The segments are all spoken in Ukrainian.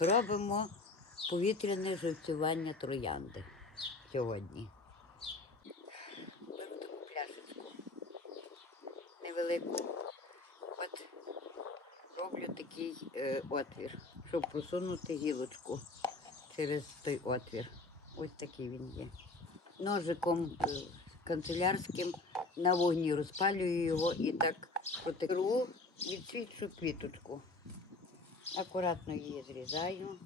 Робимо повітряне живцювання троянди сьогодні. Беру таку пляшечку невелику. От роблю такий е, отвір, щоб просунути гілочку через той отвір. Ось такий він є. Ножиком е, канцелярським на вогні розпалюю його і так протекру, відсвічу квіточку. Акуратно її зрізаю.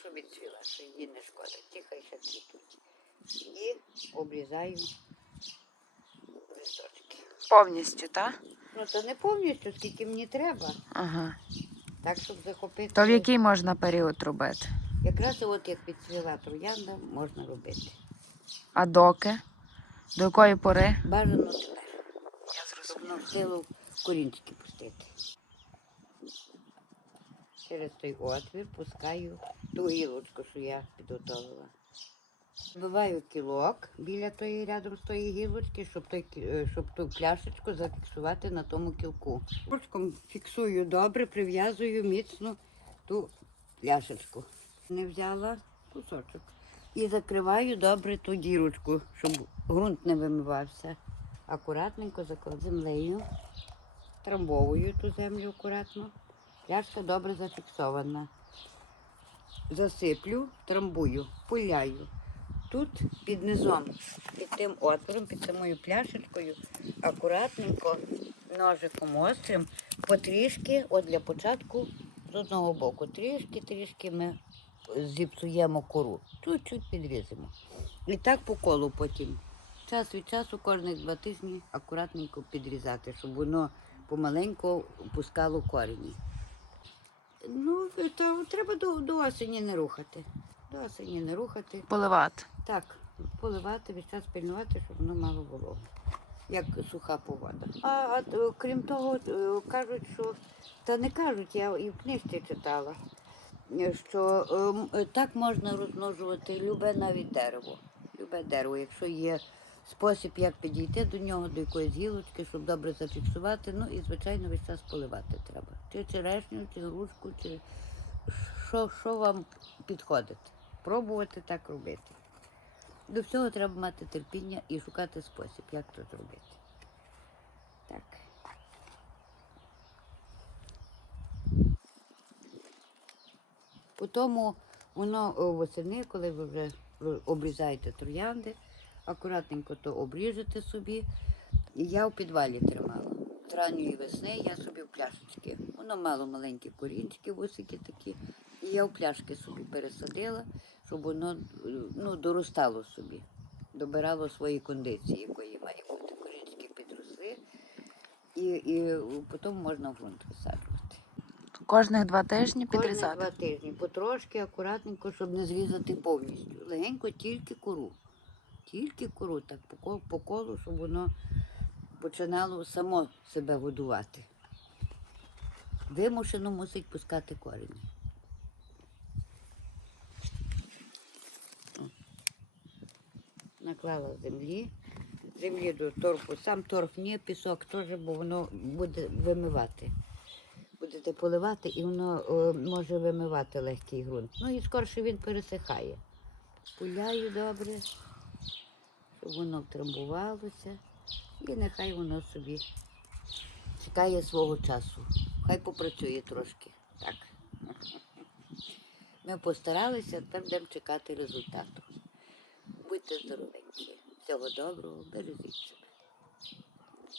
Щоб відцвіла, що її не шкода. Хай ще квітуть. І обрізаю листочки. Повністю, так? Ну, то не повністю, скільки мені треба. Ага. Так, щоб захопити. То в який можна період робити? Якраз от як відцвіла троянда, можна робити. А доки? До якої пори? Бажано тепер, Я щоб воно встило корінчики пустити. Через той отвір пускаю ту гілочку, що я підготовила. Вбиваю кілок біля тої рядом з тої гілочки, щоб, той, е, щоб ту пляшечку зафіксувати на тому кілку. Ручком фіксую добре, прив'язую міцно ту пляшечку. Не взяла кусочок. І закриваю добре ту дірочку, щоб ґрунт не вимивався. Акуратненько землею, трамбовую ту землю акуратно. Пляшка добре зафіксована. Засиплю, трамбую, пиляю. Тут під низом, під тим отвором, під самою пляшечкою, акуратненько, ножиком острим, потрішки, от для початку з одного боку, трішки-трішки ми зіпсуємо кору. Чуть-чуть підрізимо. І так по колу потім. Час від часу, кожних два тижні акуратненько підрізати, щоб воно помаленьку пускало корені. Ну, то треба до, до осені не рухати. До осені не рухати. Поливати. Так, поливати, весь час пильнувати, щоб воно мало вологу, як суха погода. А, а крім того, е, кажуть, що та не кажуть, я і в книжці читала, е, що ем, е, так можна розмножувати любе навіть дерево. Любе дерево, якщо є спосіб, як підійти до нього, до якоїсь гілочки, щоб добре зафіксувати. Ну і звичайно весь час поливати треба. Чи черешню, чи грушку, чи що, що вам підходить. Пробувати так робити. До всього треба мати терпіння і шукати спосіб, як це зробити. Так. Потім воно восени, коли ви вже обрізаєте троянди, акуратненько то обріжете собі. І я у підвалі тримала. З ранньої весни я собі в пляшечки. Воно мало маленькі корінчики, вусики такі. І я в пляшки собі пересадила, щоб воно ну, доростало собі, добирало свої кондиції, якої має бути. Корінчики підросли. І, і потім можна в ґрунт висаджувати. Кожних два тижні Кожні підрізати. два тижні. Потрошки, акуратненько, щоб не зрізати повністю. Легенько тільки кору. Тільки кору, так по колу, щоб воно починало само себе годувати. Вимушено мусить пускати корені. Наклала землі, землі до торфу. Сам торф ні, пісок теж, бо воно буде вимивати будете поливати, і воно о, може вимивати легкий ґрунт. Ну і скорше він пересихає. Пуляю добре, щоб воно втрамбувалося. І нехай воно собі чекає свого часу. Хай попрацює трошки. Так. Ми постаралися, тепер будемо чекати результату. Будьте здоровенькі. Всього доброго, бережіть себе.